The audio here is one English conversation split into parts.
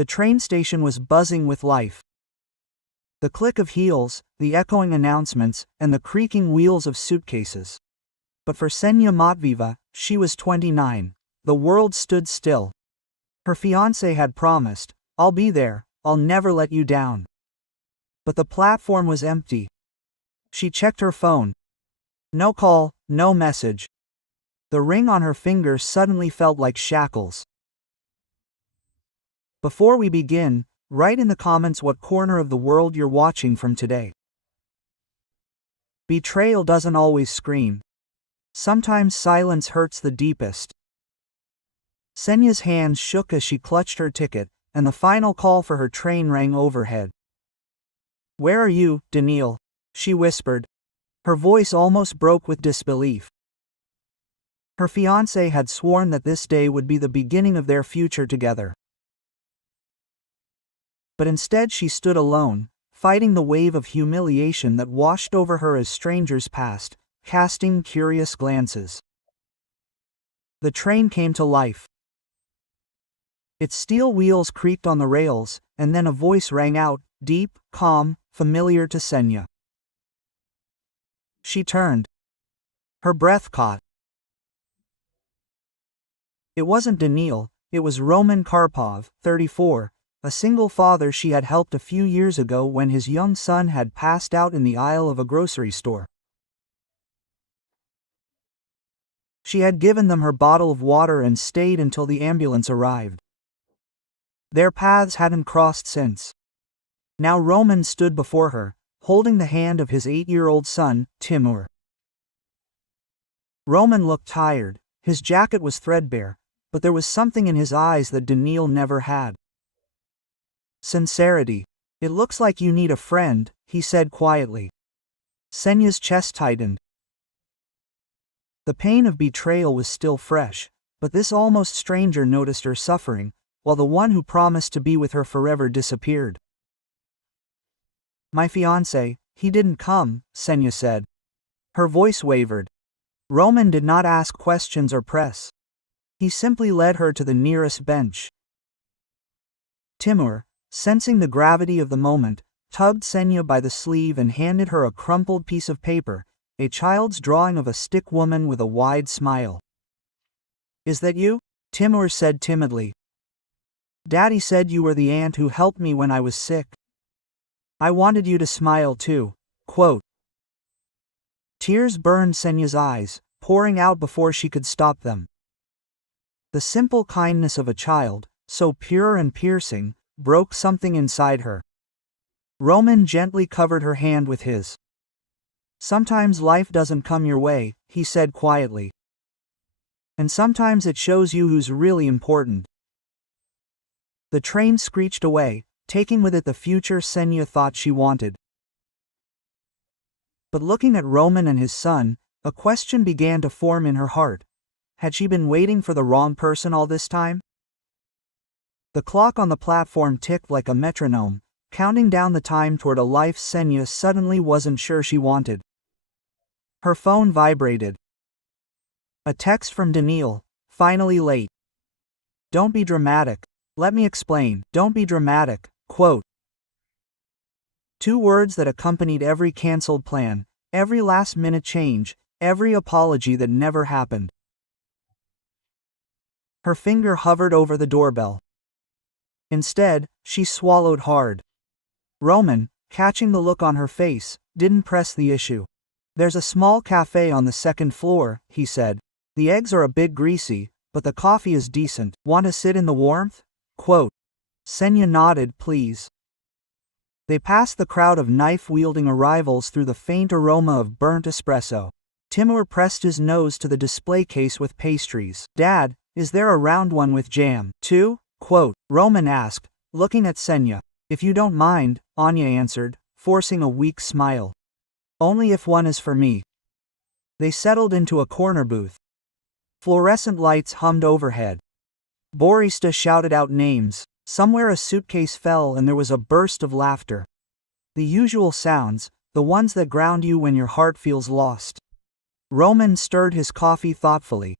The train station was buzzing with life. The click of heels, the echoing announcements, and the creaking wheels of suitcases. But for Ksenia Matvieva, she was 29. The world stood still. Her fiancé had promised, "I'll be there, I'll never let you down." But the platform was empty. She checked her phone. No call, no message. The ring on her finger suddenly felt like shackles. Before we begin, write in the comments what corner of the world you're watching from today. Betrayal doesn't always scream. Sometimes silence hurts the deepest. Ksenia's hands shook as she clutched her ticket, and the final call for her train rang overhead. "Where are you, Daniil?" she whispered. Her voice almost broke with disbelief. Her fiancé had sworn that this day would be the beginning of their future together. But instead she stood alone, fighting the wave of humiliation that washed over her as strangers passed, casting curious glances. The train came to life. Its steel wheels creaked on the rails, and then a voice rang out, deep, calm, familiar to Ksenia. She turned. Her breath caught. It wasn't Daniil, it was Roman Karpov, 34, a single father she had helped a few years ago when his young son had passed out in the aisle of a grocery store. She had given them her bottle of water and stayed until the ambulance arrived. Their paths hadn't crossed since. Now Roman stood before her, holding the hand of his 8-year-old son, Timur. Roman looked tired, his jacket was threadbare, but there was something in his eyes that Daniil never had. Sincerity. "It looks like you need a friend," he said quietly. Ksenia's chest tightened. The pain of betrayal was still fresh, but this almost stranger noticed her suffering, while the one who promised to be with her forever disappeared. "My fiancé, he didn't come," Ksenia said. Her voice wavered. Roman did not ask questions or press. He simply led her to the nearest bench. Timur, sensing the gravity of the moment, tugged Ksenia by the sleeve and handed her a crumpled piece of paper, a child's drawing of a stick woman with a wide smile. "Is that you?" Timur said timidly. "Daddy said you were the aunt who helped me when I was sick. I wanted you to smile too." Quote. Tears burned Ksenia's eyes, pouring out before she could stop them. The simple kindness of a child, so pure and piercing, broke something inside her. Roman gently covered her hand with his. "Sometimes life doesn't come your way," he said quietly. "And sometimes it shows you who's really important." The train screeched away, taking with it the future Ksenia thought she wanted. But looking at Roman and his son, a question began to form in her heart. Had she been waiting for the wrong person all this time? The clock on the platform ticked like a metronome, counting down the time toward a life Ksenia suddenly wasn't sure she wanted. Her phone vibrated. A text from Daniil, "Finally late. Don't be dramatic. Let me explain. Don't be dramatic." Quote. 2 words that accompanied every cancelled plan, every last-minute change, every apology that never happened. Her finger hovered over the doorbell. Instead, she swallowed hard. Roman, catching the look on her face, didn't press the issue. "There's a small cafe on the 2nd floor," he said. "The eggs are a bit greasy, but the coffee is decent. Want to sit in the warmth?" Quote. Ksenia nodded, "Please." They passed the crowd of knife-wielding arrivals through the faint aroma of burnt espresso. Timur pressed his nose to the display case with pastries. "Dad, is there a round one with jam, too?" Quote. Roman asked, looking at Ksenia. "If you don't mind," Anya answered, forcing a weak smile. "Only if one is for me." They settled into a corner booth. Fluorescent lights hummed overhead. Barista shouted out names. Somewhere a suitcase fell and there was a burst of laughter. The usual sounds, the ones that ground you when your heart feels lost. Roman stirred his coffee thoughtfully.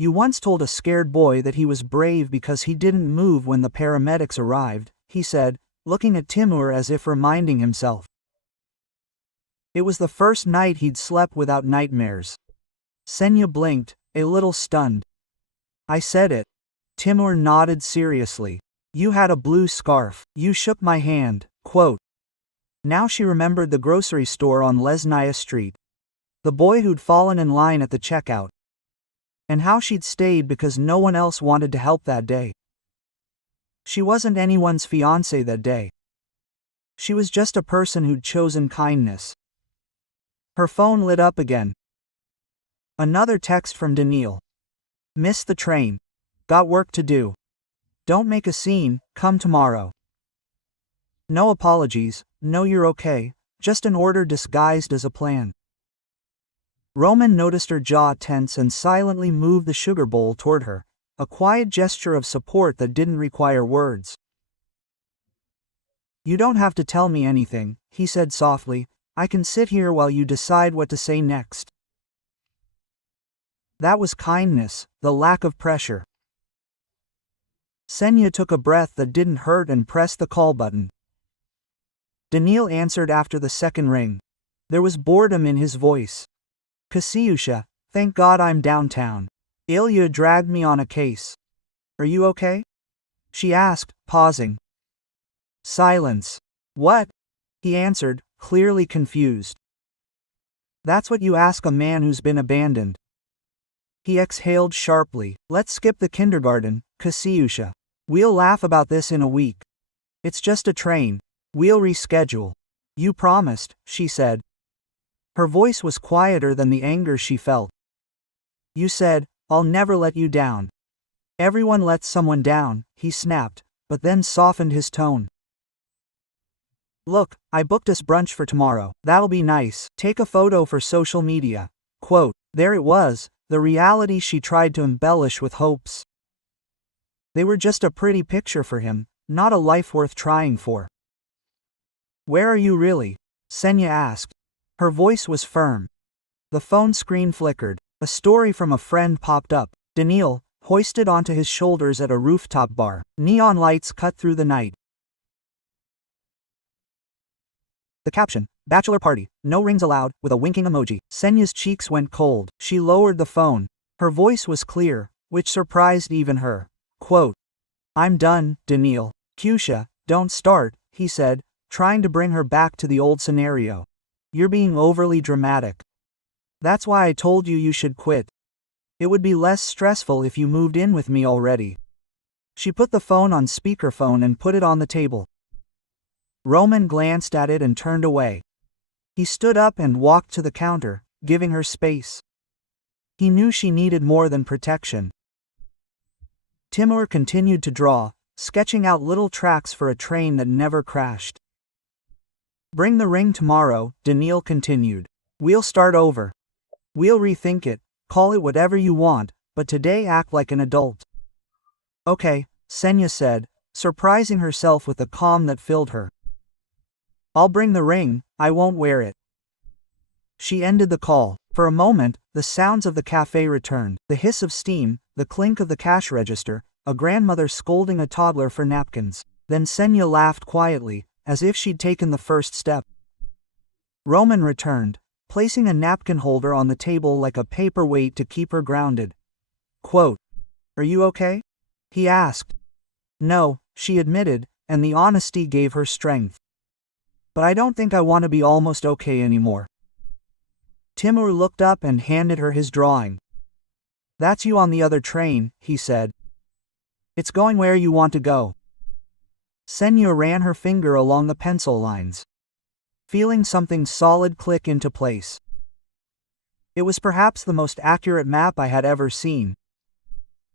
You once told a scared boy that he was brave because he didn't move when the paramedics arrived, he said, looking at Timur as if reminding himself. It was the first night he'd slept without nightmares. Senya blinked, a little stunned. I said it. Timur nodded seriously. You had a blue scarf. You shook my hand. Quote. Now she remembered the grocery store on Lesnaya Street. The boy who'd fallen in line at the checkout. And how she'd stayed because no one else wanted to help that day. She wasn't anyone's fiancé that day. She was just a person who'd chosen kindness. Her phone lit up again. Another text from Daniil. Missed the train. Got work to do. Don't make a scene, come tomorrow. No apologies, no you're okay, just an order disguised as a plan. Roman noticed her jaw tense and silently moved the sugar bowl toward her, a quiet gesture of support that didn't require words. You don't have to tell me anything, he said softly, I can sit here while you decide what to say next. That was kindness, the lack of pressure. Senya took a breath that didn't hurt and pressed the call button. Daniil answered after the second ring. There was boredom in his voice. Kasiusha, thank God I'm downtown. Ilya dragged me on a case. Are you okay? She asked, pausing. Silence. What? He answered, clearly confused. That's what you ask a man who's been abandoned. He exhaled sharply. Let's skip the kindergarten, Kasiusha. We'll laugh about this in a week. It's just a train. We'll reschedule. You promised, she said. Her voice was quieter than the anger she felt. You said, I'll never let you down. Everyone lets someone down, he snapped, but then softened his tone. Look, I booked us brunch for tomorrow. That'll be nice. Take a photo for social media. Quote, there it was, the reality she tried to embellish with hopes. They were just a pretty picture for him, not a life worth trying for. Where are you really? Senya asked. Her voice was firm. The phone screen flickered. A story from a friend popped up. Daniil, hoisted onto his shoulders at a rooftop bar. Neon lights cut through the night. The caption, bachelor party, no rings allowed, with a winking emoji. Senya's cheeks went cold. She lowered the phone. Her voice was clear, which surprised even her. Quote, I'm done, Daniil. Kusha, don't start, he said, trying to bring her back to the old scenario. You're being overly dramatic. That's why I told you you should quit. It would be less stressful if you moved in with me already. She put the phone on speakerphone and put it on the table. Roman glanced at it and turned away. He stood up and walked to the counter, giving her space. He knew she needed more than protection. Timur continued to draw, sketching out little tracks for a train that never crashed. Bring the ring tomorrow, Daniil continued. We'll start over. We'll rethink it, call it whatever you want, but today act like an adult. Okay, Senya said, surprising herself with the calm that filled her. I'll bring the ring, I won't wear it. She ended the call. For a moment, the sounds of the cafe returned, the hiss of steam, the clink of the cash register, a grandmother scolding a toddler for napkins. Then Senya laughed quietly, as if she'd taken the first step. Roman returned, placing a napkin holder on the table like a paperweight to keep her grounded. Quote, are you okay? He asked. No, she admitted, and the honesty gave her strength. But I don't think I want to be almost okay anymore. Timur looked up and handed her his drawing. That's you on the other train, he said. It's going where you want to go. Senya ran her finger along the pencil lines, feeling something solid click into place. It was perhaps the most accurate map I had ever seen.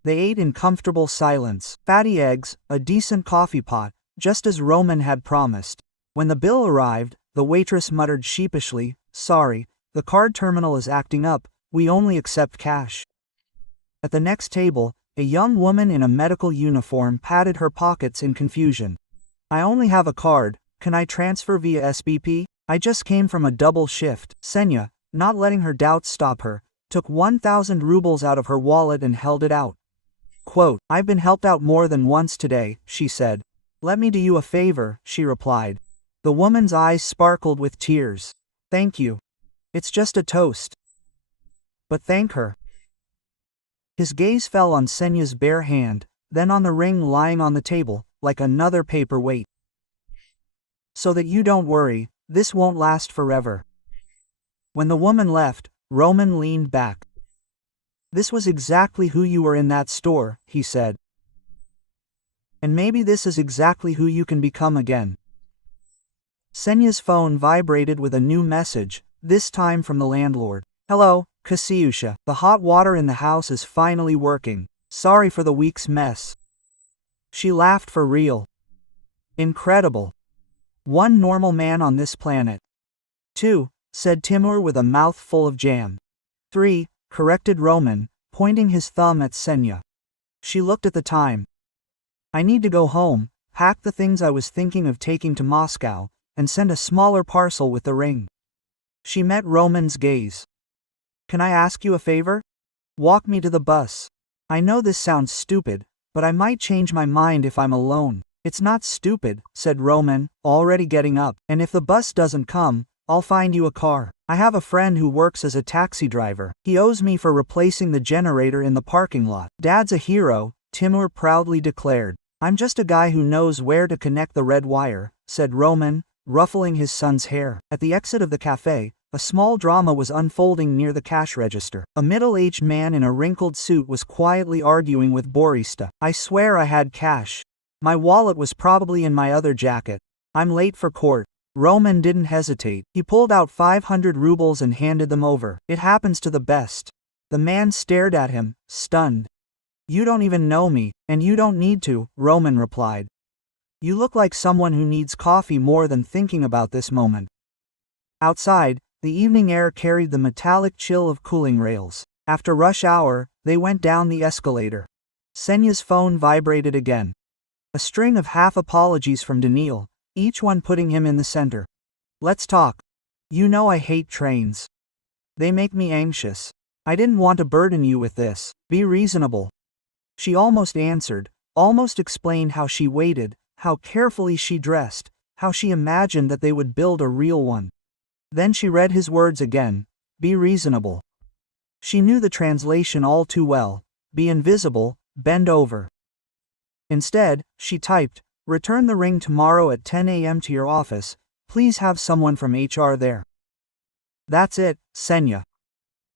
They ate in comfortable silence, fatty eggs, a decent coffee pot, just as Roman had promised. When the bill arrived, the waitress muttered sheepishly, sorry, the card terminal is acting up, we only accept cash. At the next table, a young woman in a medical uniform patted her pockets in confusion. I only have a card, can I transfer via SBP? I just came from a double shift. Senya, not letting her doubts stop her, took 1,000 rubles out of her wallet and held it out. Quote, "I've been helped out more than once today," she said. "Let me do you a favor," she replied. The woman's eyes sparkled with tears. "Thank you. It's just a toast." "But thank her." His gaze fell on Senya's bare hand, then on the ring lying on the table, like another paperweight. "So that you don't worry, this won't last forever." When the woman left, Roman leaned back. "This was exactly who you were in that store," he said. "And maybe this is exactly who you can become again." Senya's phone vibrated with a new message, this time from the landlord. "Hello, Kasyusha. The hot water in the house is finally working. Sorry for the week's mess." She laughed for real. "Incredible. One normal man on this planet." "Two," said Timur with a mouth full of jam. "Three," corrected Roman, pointing his thumb at Senya. She looked at the time. "I need to go home, pack the things I was thinking of taking to Moscow, and send a smaller parcel with the ring." She met Roman's gaze. "Can I ask you a favor? Walk me to the bus. I know this sounds stupid, but I might change my mind if I'm alone." "It's not stupid," said Roman, already getting up, "and if the bus doesn't come, I'll find you a car. I have a friend who works as a taxi driver. He owes me for replacing the generator in the parking lot." "Dad's a hero," Timur proudly declared. "I'm just a guy who knows where to connect the red wire," said Roman, ruffling his son's hair. At the exit of the cafe, a small drama was unfolding near the cash register. A middle-aged man in a wrinkled suit was quietly arguing with Borista. "I swear I had cash. My wallet was probably in my other jacket. I'm late for court." Roman didn't hesitate. He pulled out 500 rubles and handed them over. "It happens to the best." The man stared at him, stunned. "You don't even know me, and you don't need to," Roman replied. "You look like someone who needs coffee more than thinking about this moment." Outside, the evening air carried the metallic chill of cooling rails. After rush hour, they went down the escalator. Senya's phone vibrated again. A string of half apologies from Daniil, each one putting him in the center. "Let's talk. You know I hate trains. They make me anxious. I didn't want to burden you with this. Be reasonable." She almost answered, almost explained how she waited, how carefully she dressed, how she imagined that they would build a real one. Then she read his words again, "Be reasonable." She knew the translation all too well, "Be invisible, bend over." Instead, she typed, "Return the ring tomorrow at 10 a.m. to your office, please have someone from HR there." "That's it, Senya."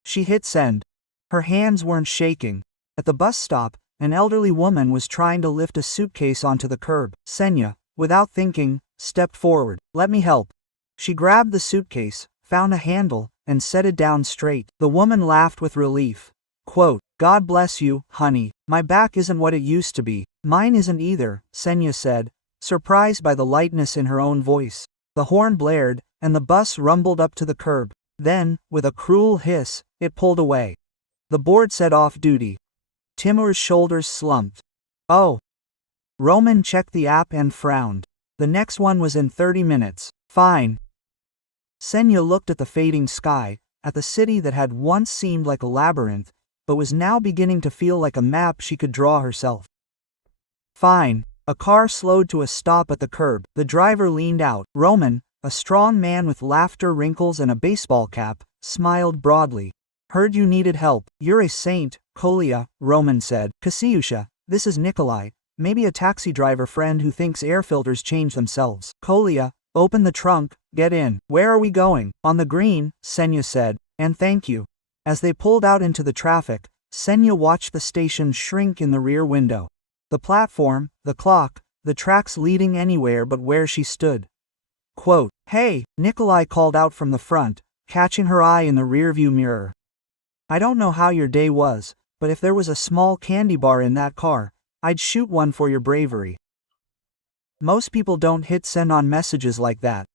She hit send. Her hands weren't shaking. At the bus stop, an elderly woman was trying to lift a suitcase onto the curb. Senya, without thinking, stepped forward. "Let me help." She grabbed the suitcase, found a handle, and set it down straight. The woman laughed with relief. Quote, "God bless you, honey. My back isn't what it used to be." "Mine isn't either," Senya said, surprised by the lightness in her own voice. The horn blared, and the bus rumbled up to the curb. Then, with a cruel hiss, it pulled away. The board said off duty. Timur's shoulders slumped. "Oh." Roman checked the app and frowned. The next one was in 30 minutes. "Fine." Senya looked at the fading sky, at the city that had once seemed like a labyrinth, but was now beginning to feel like a map she could draw herself. "Fine." A car slowed to a stop at the curb. The driver leaned out. Roman, a strong man with laughter wrinkles and a baseball cap, smiled broadly. "Heard you needed help." "You're a saint, Kolya," Roman said. "Kasyusha, this is Nikolai, maybe a taxi driver friend who thinks air filters change themselves." "Kolya, open the trunk, get in." "Where are we going?" "On the green," Senya said. "And thank you." As they pulled out into the traffic, Senya watched the station shrink in the rear window. The platform, the clock, the tracks leading anywhere but where she stood. Quote, "Hey," Nikolai called out from the front, catching her eye in the rearview mirror. "I don't know how your day was, but if there was a small candy bar in that car, I'd shoot one for your bravery." Most people don't hit send on messages like that.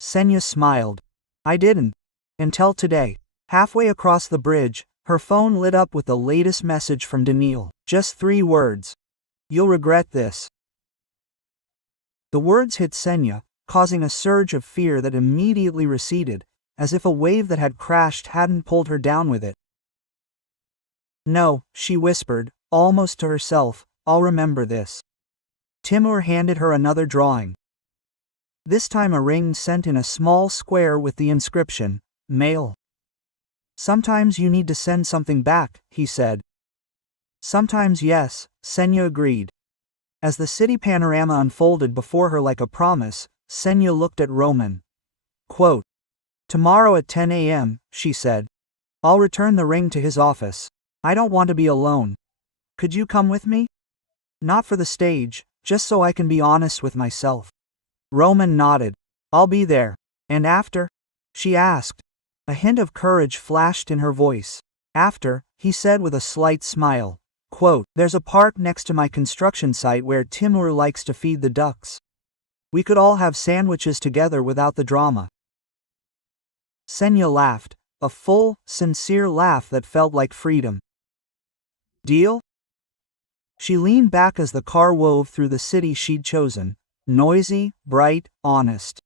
Senya smiled. "I didn't. Until today." Halfway across the bridge, her phone lit up with the latest message from Daniil. Just 3 words. "You'll regret this." The words hit Senya, causing a surge of fear that immediately receded, as if a wave that had crashed hadn't pulled her down with it. No, she whispered, almost to herself, I'll remember this. Timur handed her another drawing. This time a ring sent in a small square with the inscription, Mail. Sometimes you need to send something back, he said. Sometimes yes, Senya agreed. As the city panorama unfolded before her like a promise, Senya looked at Roman. Quote, Tomorrow at 10 a.m., she said. I'll return the ring to his office. I don't want to be alone. Could you come with me? Not for the stage, just so I can be honest with myself. Roman nodded. I'll be there. And after? She asked. A hint of courage flashed in her voice. After, he said with a slight smile. Quote, There's a park next to my construction site where Timur likes to feed the ducks. We could all have sandwiches together without the drama. Senya laughed, a full, sincere laugh that felt like freedom. Deal? She leaned back as the car wove through the city she'd chosen, noisy, bright, honest.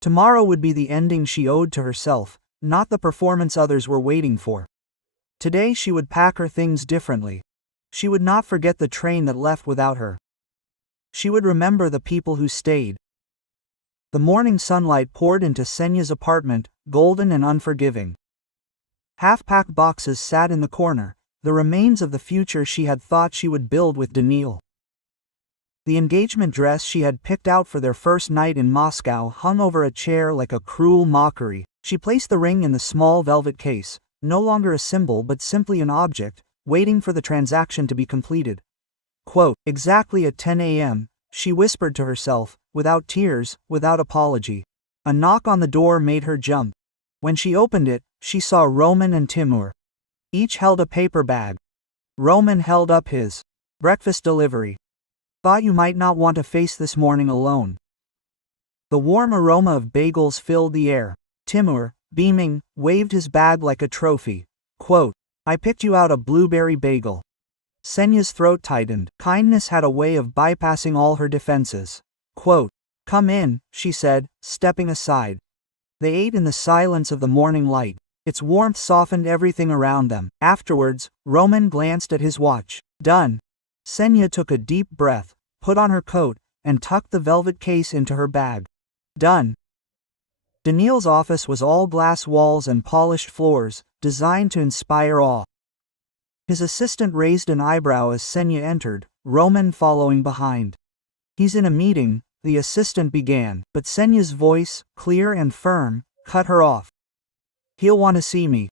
Tomorrow would be the ending she owed to herself, not the performance others were waiting for. Today she would pack her things differently. She would not forget the train that left without her. She would remember the people who stayed. The morning sunlight poured into Senya's apartment, golden and unforgiving. Half-packed boxes sat in the corner, the remains of the future she had thought she would build with Daniil. The engagement dress she had picked out for their first night in Moscow hung over a chair like a cruel mockery. She placed the ring in the small velvet case, no longer a symbol but simply an object, waiting for the transaction to be completed. Quote, Exactly at 10 a.m., she whispered to herself, without tears, without apology. A knock on the door made her jump. When she opened it, she saw Roman and Timur. Each held a paper bag. Roman held up his breakfast delivery. Thought you might not want to face this morning alone. The warm aroma of bagels filled the air. Timur, beaming, waved his bag like a trophy. Quote, I picked you out a blueberry bagel. Senya's throat tightened. Kindness had a way of bypassing all her defenses. Quote, Come in, she said, stepping aside. They ate in the silence of the morning light. Its warmth softened everything around them. Afterwards, Roman glanced at his watch. Done. Senya took a deep breath, put on her coat, and tucked the velvet case into her bag. Done. Daniil's office was all glass walls and polished floors, designed to inspire awe. His assistant raised an eyebrow as Senya entered, Roman following behind. He's in a meeting, the assistant began, but Senya's voice, clear and firm, cut her off. He'll want to see me.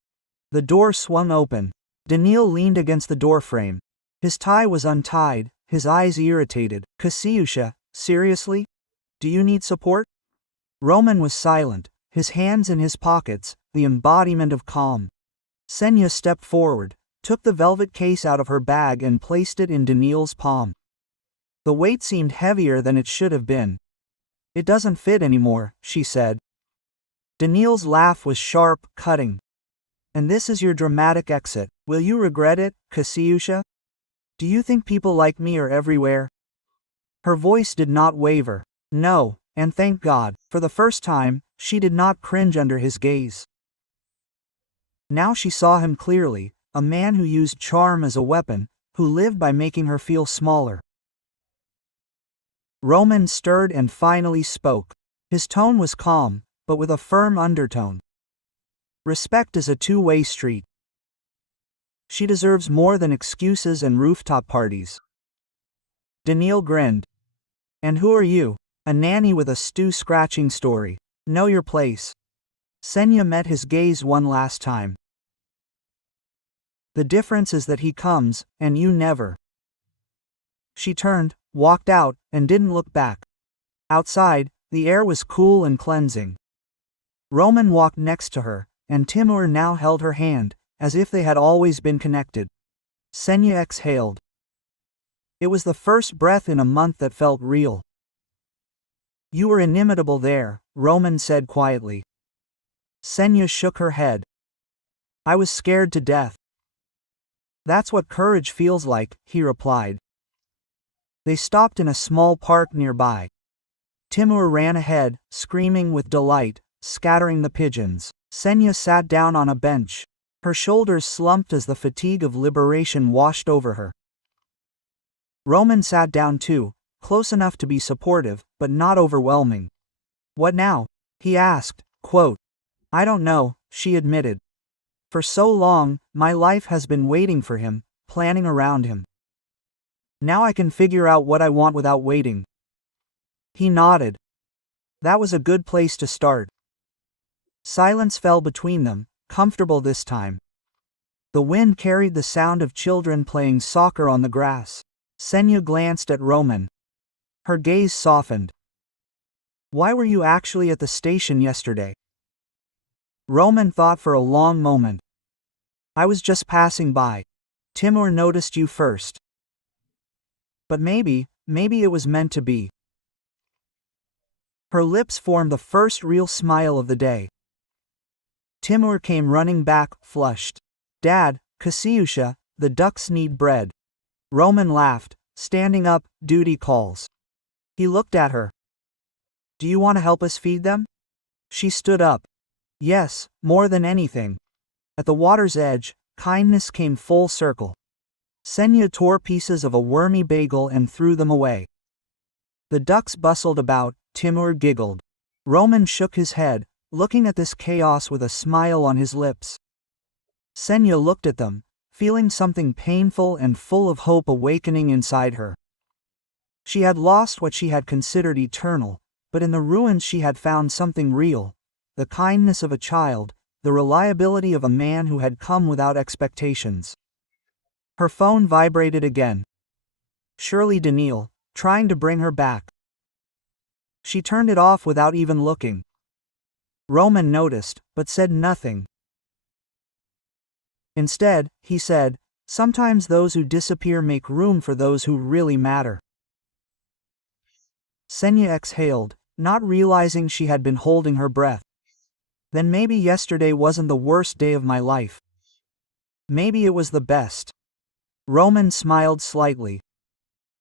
The door swung open. Daniil leaned against the doorframe. His tie was untied, his eyes irritated. Kasyusha, seriously? Do you need support? Roman was silent, his hands in his pockets, the embodiment of calm. Senya stepped forward, took the velvet case out of her bag and placed it in Daniil's palm. The weight seemed heavier than it should have been. It doesn't fit anymore, she said. Daniil's laugh was sharp, cutting. And this is your dramatic exit. Will you regret it, Kasyusha? Do you think people like me are everywhere? Her voice did not waver. No, and thank God, for the first time, she did not cringe under his gaze. Now she saw him clearly, a man who used charm as a weapon, who lived by making her feel smaller. Roman stirred and finally spoke. His tone was calm, but with a firm undertone. Respect is a two-way street. She deserves more than excuses and rooftop parties. Daniil grinned. And who are you? A nanny with a stew-scratching story. Know your place. Senya met his gaze one last time. The difference is that he comes, and you never. She turned, walked out, and didn't look back. Outside, the air was cool and cleansing. Roman walked next to her, and Timur now held her hand, as if they had always been connected. Senya exhaled. It was the first breath in a month that felt real. You were inimitable there, Roman said quietly. Senya shook her head. I was scared to death. That's what courage feels like, he replied. They stopped in a small park nearby. Timur ran ahead, screaming with delight, scattering the pigeons. Senya sat down on a bench. Her shoulders slumped as the fatigue of liberation washed over her. Roman sat down too, close enough to be supportive, but not overwhelming. "What now?" he asked, quote. "I don't know," she admitted. "For so long, my life has been waiting for him, planning around him. Now I can figure out what I want without waiting." He nodded. That was a good place to start. Silence fell between them, comfortable this time. The wind carried the sound of children playing soccer on the grass. Senya glanced at Roman. Her gaze softened. "Why were you actually at the station yesterday?" Roman thought for a long moment. "I was just passing by. Timur noticed you first. But maybe it was meant to be." Her lips formed the first real smile of the day. Timur came running back, flushed. "Dad, Kasyusha, the ducks need bread." Roman laughed, standing up, "Duty calls." He looked at her. "Do you want to help us feed them?" She stood up. "Yes, more than anything." At the water's edge, kindness came full circle. Senya tore pieces of a wormy bagel and threw them away. The ducks bustled about, Timur giggled. Roman shook his head, looking at this chaos with a smile on his lips. Senya looked at them, feeling something painful and full of hope awakening inside her. She had lost what she had considered eternal, but in the ruins she had found something real, the kindness of a child, the reliability of a man who had come without expectations. Her phone vibrated again. Shirley Daniil, trying to bring her back. She turned it off without even looking. Roman noticed, but said nothing. Instead, he said, "Sometimes those who disappear make room for those who really matter." Senya exhaled, not realizing she had been holding her breath. "Then maybe yesterday wasn't the worst day of my life. Maybe it was the best." Roman smiled slightly.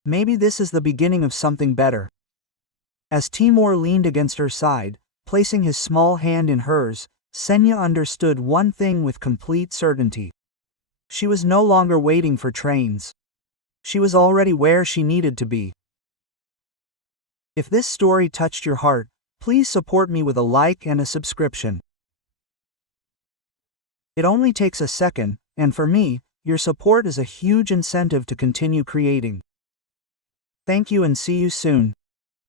"Maybe this is the beginning of something better." As Timur leaned against her side, placing his small hand in hers, Senya understood one thing with complete certainty. She was no longer waiting for trains. She was already where she needed to be. If this story touched your heart, please support me with a like and a subscription. It only takes a second, and for me, your support is a huge incentive to continue creating. Thank you and see you soon.